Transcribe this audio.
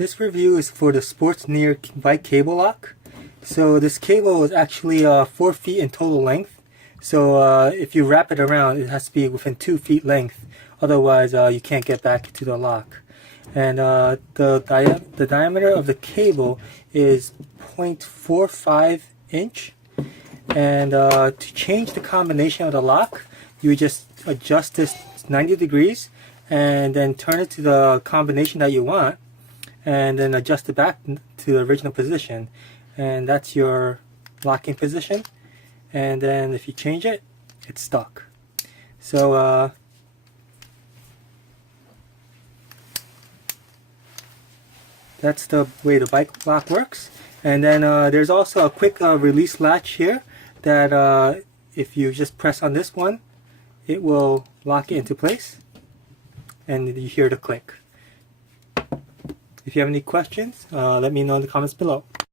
This review is for the Sportneer bike cable lock. So this cable is actually 4 feet in total length. So if you wrap it around, it has to be within 2 feet length. Otherwise, you can't get back to the lock. And the diameter of the cable is 0.45 inch. And to change the combination of the lock, you just adjust this 90 degrees and then turn it to the combination that you want, and then adjust it back to the original position, and that's your locking position. And then if you change it, it's stuck. So that's the way the bike lock works. And then there's also a quick release latch here that if you just press on this one, it will lock it into place, and you hear the click. If you have any questions, let me know in the comments below.